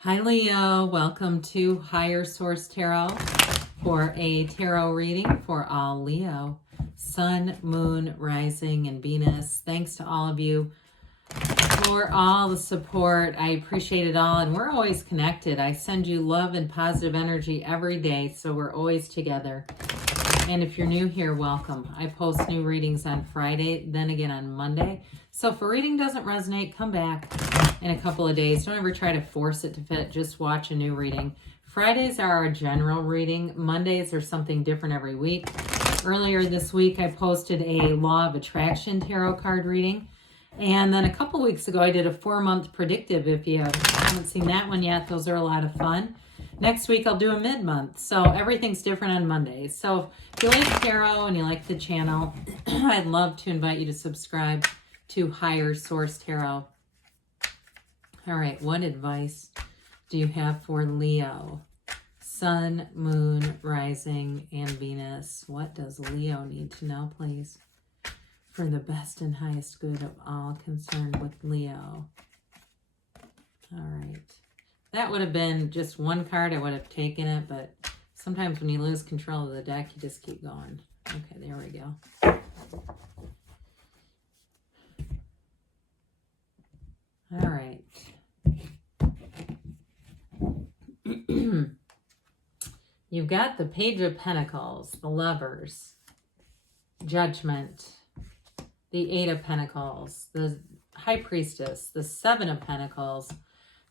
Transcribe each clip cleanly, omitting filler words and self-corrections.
Hi Leo, welcome to Higher Source Tarot for a tarot reading for all Leo, Sun, Moon, Rising, and Venus. Thanks to all of you for all the support. I appreciate it all, and we're always connected. I send you love and positive energy every day, so we're always together. And if you're new here, welcome. I post new readings on Friday, then again on Monday. So if a reading doesn't resonate, come back in a couple of days. Don't ever try to force it to fit. Just watch a new reading. Fridays are our general reading. Mondays are something different every week. Earlier this week, I posted a Law of Attraction tarot card reading. And then a couple weeks ago, I did a 4-month predictive. If you haven't seen that one yet, those are a lot of fun. Next week, I'll do a mid-month. So everything's different on Mondays. So if you like tarot and you like the channel, I'd love to invite you to subscribe to Higher Source Tarot. All right, what advice do you have for Leo? Sun, Moon, Rising, and Venus. What does Leo need to know, please? For the best and highest good of all concerned with Leo. All right. That would have been just one card. I would have taken it, but sometimes when you lose control of the deck, you just keep going. Okay, there we go. All right. You've got the Page of Pentacles, the Lovers, Judgment, the Eight of Pentacles, the High Priestess, the Seven of Pentacles,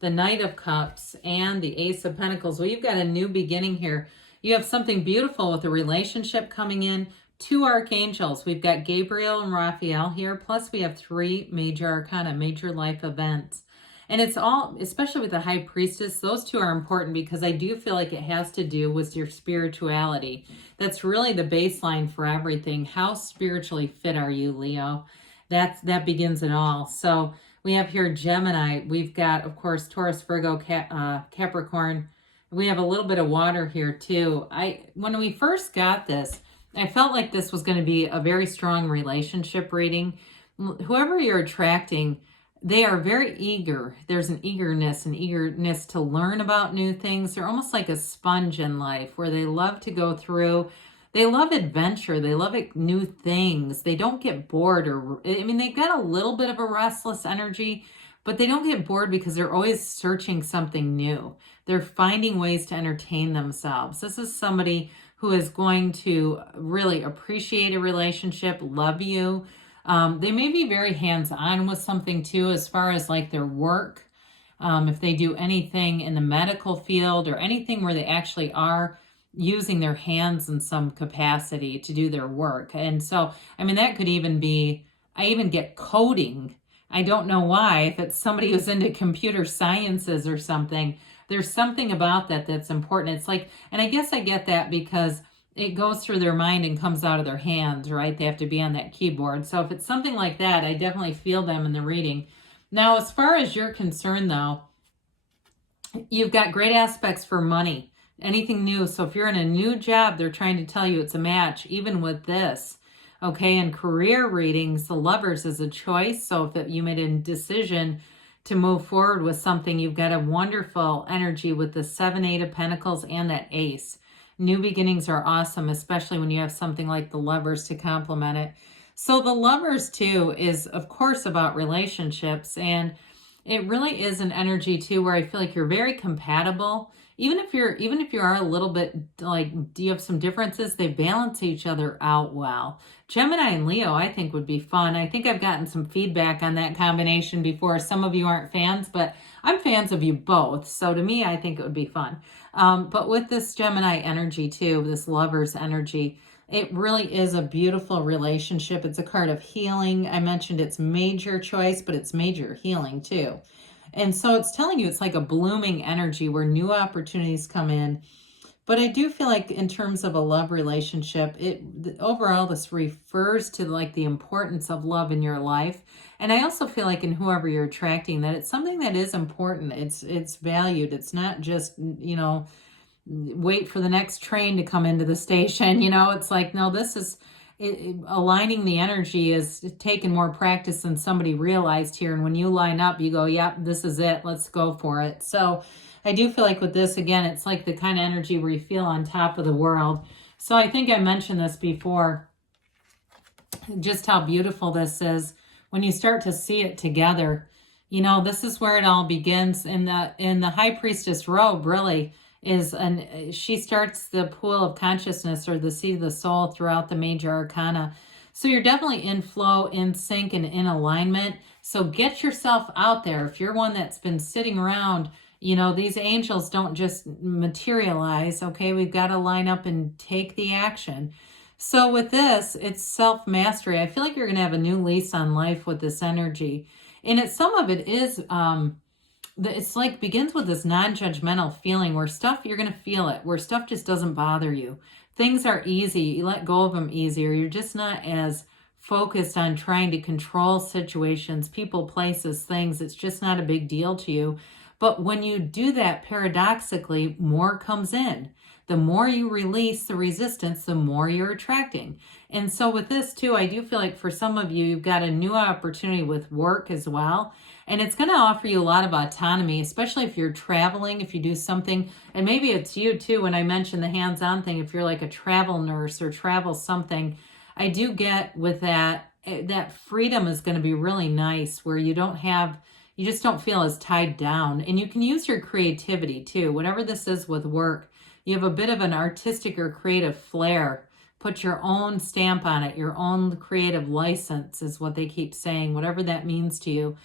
the Knight of Cups, and the Ace of Pentacles. Well, you've got a new beginning here. You have something beautiful with a relationship coming in. 2 archangels. We've got Gabriel and Raphael here. Plus, we have 3 major arcana, major life events. And it's all, especially with the High Priestess, those 2 are important because I do feel like it has to do with your spirituality. That's really the baseline for everything. How spiritually fit are you, Leo? That begins it all. So we have here Gemini. We've got, of course, Taurus, Virgo, Capricorn. We have a little bit of water here too. When we first got this, I felt like this was going to be a very strong relationship reading. Whoever you're attracting, they are very eager. There's an eagerness to learn about new things. They're almost like a sponge in life where they love to go through. They love adventure. They love new things. They don't get bored they've got a little bit of a restless energy, but they don't get bored because they're always searching something new. They're finding ways to entertain themselves. This is somebody who is going to really appreciate a relationship, love you. They may be very hands-on with something too, as far as like their work. If they do anything in the medical field or anything where they actually are using their hands in some capacity to do their work. And so, that could even be, I even get coding. I don't know why, if it's somebody who's into computer sciences or something, there's something about that that's important. It's like, and I guess I get that because it goes through their mind and comes out of their hands, right? They have to be on that keyboard. So if it's something like that, I definitely feel them in the reading. Now, as far as you're concerned though, you've got great aspects for money. Anything new. So if you're in a new job, they're trying to tell you it's a match, even with this. Okay, in career readings, the Lovers is a choice. So if you made a decision to move forward with something, you've got a wonderful energy with the 7, 8 of Pentacles and that Ace. New beginnings are awesome, especially when you have something like the Lovers to complement it. So the Lovers too is, of course, about relationships, and it really is an energy too where I feel like you're very compatible. Even if you are a little bit like, do you have some differences? They balance each other out well. Gemini and Leo, I think, would be fun. I think I've gotten some feedback on that combination before. Some of you aren't fans, but I'm fans of you both. So to me, I think it would be fun. But with this Gemini energy too, this Lover's energy, it really is a beautiful relationship. It's a card of healing. I mentioned it's major choice, but it's major healing too. And so it's telling you it's like a blooming energy where new opportunities come in. But I do feel like in terms of a love relationship, overall this refers to like the importance of love in your life. And I also feel like in whoever you're attracting that it's something that is important. It's valued. It's not just, wait for the next train to come into the station. It's like, no, aligning the energy is taking more practice than somebody realized here. And when you line up, you go, yep, this is it. Let's go for it. So I do feel like with this, again, it's like the kind of energy where you feel on top of the world. So I think I mentioned this before, just how beautiful this is when you start to see it together. You know, this is where it all begins in the High Priestess robe, really. She starts the pool of consciousness, or the seat of the soul, throughout the major arcana. So you're definitely in flow, in sync, and in alignment. So get yourself out there. If you're one that's been sitting around, you know, these angels don't just materialize. Okay, we've got to line up and take the action. So with this, it's self-mastery. I feel like you're going to have a new lease on life with this energy. And some of it is it's like begins with this non-judgmental feeling where stuff, you're going to feel it, where stuff just doesn't bother you. Things are easy. You let go of them easier. You're just not as focused on trying to control situations, people, places, things. It's just not a big deal to you. But when you do that, paradoxically, more comes in. The more you release the resistance, the more you're attracting. And so with this too, I do feel like for some of you, you've got a new opportunity with work as well. And it's going to offer you a lot of autonomy, especially if you're traveling, if you do something, and maybe it's you too, when I mentioned the hands-on thing, if you're like a travel nurse or travel something, I do get with that freedom is going to be really nice, where you just don't feel as tied down. And you can use your creativity too. Whatever this is with work, you have a bit of an artistic or creative flair. Put your own stamp on it, your own creative license is what they keep saying, whatever that means to you.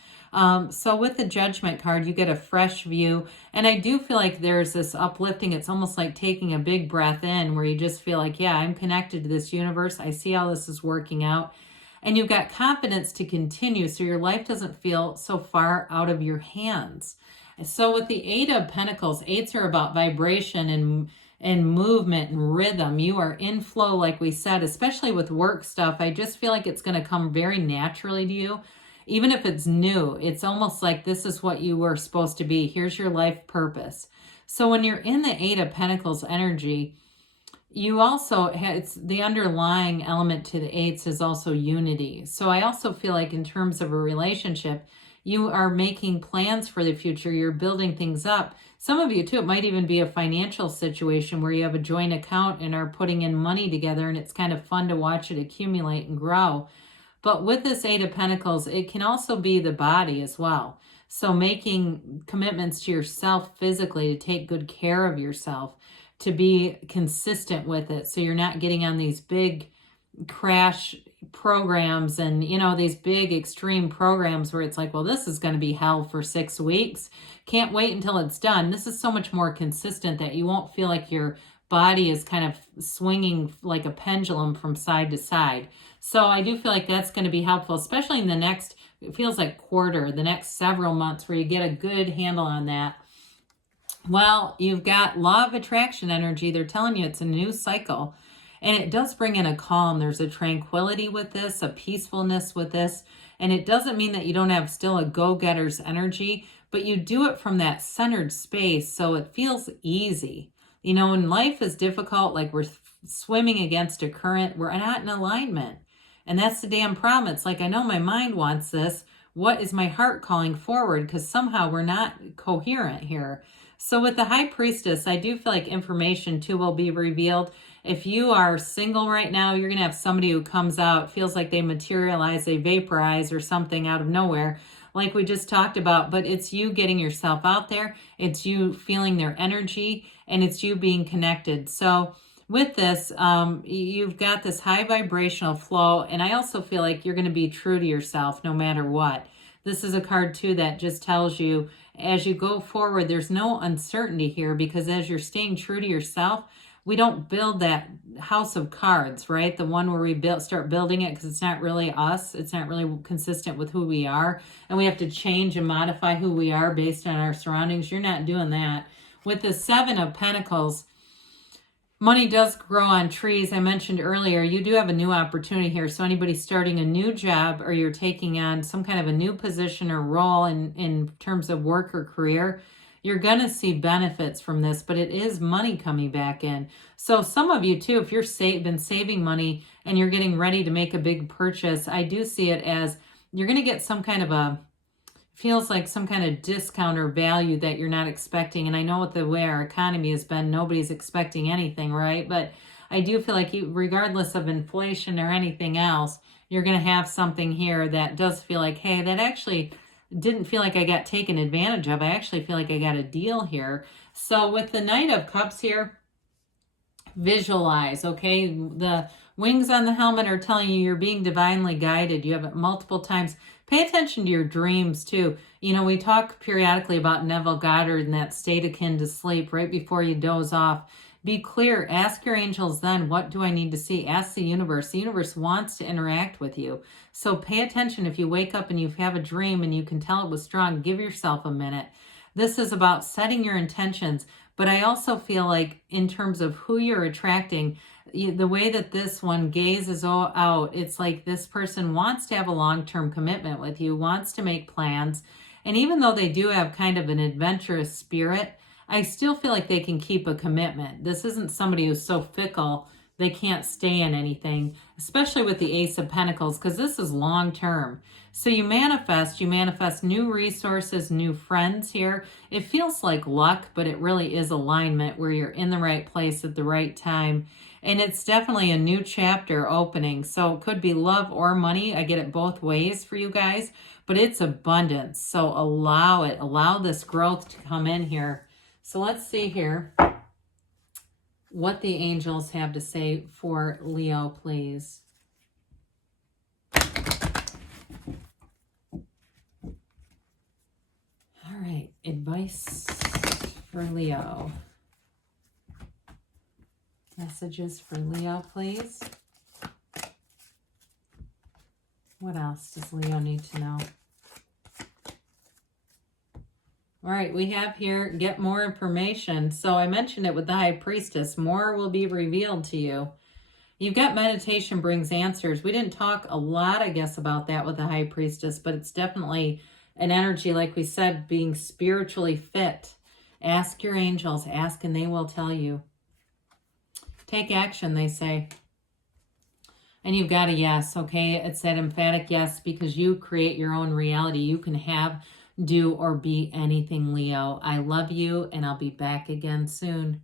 So with the Judgment card, you get a fresh view. And I do feel like there's this uplifting. It's almost like taking a big breath in, where you just feel like, yeah, I'm connected to this universe. I see how this is working out. And you've got confidence to continue, so your life doesn't feel so far out of your hands. So with the Eight of Pentacles, eights are about vibration and movement and rhythm. You are in flow, like we said, especially with work stuff. I just feel like it's going to come very naturally to you. Even if it's new, it's almost like this is what you were supposed to be. Here's your life purpose. So when you're in the Eight of Pentacles energy, you also, it's the underlying element to the eights is also unity. So I also feel like in terms of a relationship, you are making plans for the future. You're building things up. Some of you too, it might even be a financial situation where you have a joint account and are putting in money together, and it's kind of fun to watch it accumulate and grow. But with this Eight of Pentacles, it can also be the body as well. So making commitments to yourself physically, to take good care of yourself, to be consistent with it. So you're not getting on these big crash programs and, you know, these big extreme programs where it's like, well, this is going to be hell for 6 weeks. Can't wait until it's done. This is so much more consistent that you won't feel like your body is kind of swinging like a pendulum from side to side. So I do feel like that's going to be helpful, especially in the next, it feels like quarter, the next several months, where you get a good handle on that. Well, you've got law of attraction energy. They're telling you it's a new cycle, and it does bring in a calm. There's a tranquility with this, a peacefulness with this. And it doesn't mean that you don't have still a go-getter's energy, but you do it from that centered space. So it feels easy. You know, when life is difficult, like we're swimming against a current, we're not in alignment. And that's the damn problem. It's like, I know my mind wants this. What is my heart calling forward? Because somehow we're not coherent here. So with the High Priestess, I do feel like information too will be revealed. If you are single right now, you're going to have somebody who comes out, feels like they materialize, they vaporize or something out of nowhere, like we just talked about. But it's you getting yourself out there. It's you feeling their energy, and it's you being connected. So with this, you've got this high vibrational flow. And I also feel like you're going to be true to yourself no matter what. This is a card too that just tells you as you go forward, there's no uncertainty here, because as you're staying true to yourself, we don't build that house of cards, right? The one where we start building it because it's not really us. It's not really consistent with who we are. And we have to change and modify who we are based on our surroundings. You're not doing that. With the Seven of Pentacles, money does grow on trees. I mentioned earlier, you do have a new opportunity here. So anybody starting a new job, or you're taking on some kind of a new position or role in terms of work or career, You're going to see benefits from this, but it is money coming back in. So some of you too, if you're been saving money and you're getting ready to make a big purchase, I do see it as you're going to get some kind of feels like some kind of discount or value that you're not expecting. And I know with the way our economy has been, nobody's expecting anything, right? But I do feel like regardless of inflation or anything else, you're going to have something here that does feel like, hey, that actually didn't feel like I got taken advantage of. I actually feel like I got a deal here. So with the Knight of Cups here, visualize, okay? The wings on the helmet are telling you you're being divinely guided. You have it multiple times. Pay attention to your dreams too. You know, we talk periodically about Neville Goddard and that state akin to sleep right before you doze off. Be clear. Ask your angels then, what do I need to see? Ask the universe. The universe wants to interact with you. So pay attention. If you wake up and you have a dream and you can tell it was strong, give yourself a minute. This is about setting your intentions. But I also feel like in terms of who you're attracting, the way that this one gazes out, it's like this person wants to have a long-term commitment with you, wants to make plans. And even though they do have kind of an adventurous spirit, I still feel like they can keep a commitment. This isn't somebody who's so fickle they can't stay in anything, especially with the Ace of Pentacles, because this is long-term. So you manifest new resources, new friends here. It feels like luck, but it really is alignment where you're in the right place at the right time. And it's definitely a new chapter opening. So it could be love or money. I get it both ways for you guys, but it's abundance. So allow it. Allow this growth to come in here. So let's see here what the angels have to say for Leo, please. All right, advice for Leo. Messages for Leo, please. What else does Leo need to know? All right, we have here, get more information. So I mentioned it with the High Priestess. More will be revealed to you. You've got meditation brings answers. We didn't talk a lot, I guess, about that with the High Priestess, but it's definitely an energy, like we said, being spiritually fit. Ask your angels. Ask and they will tell you. Take action, they say. And you've got a yes, okay? It's that emphatic yes because you create your own reality. You can have, do, or be anything, Leo. I love you, and I'll be back again soon.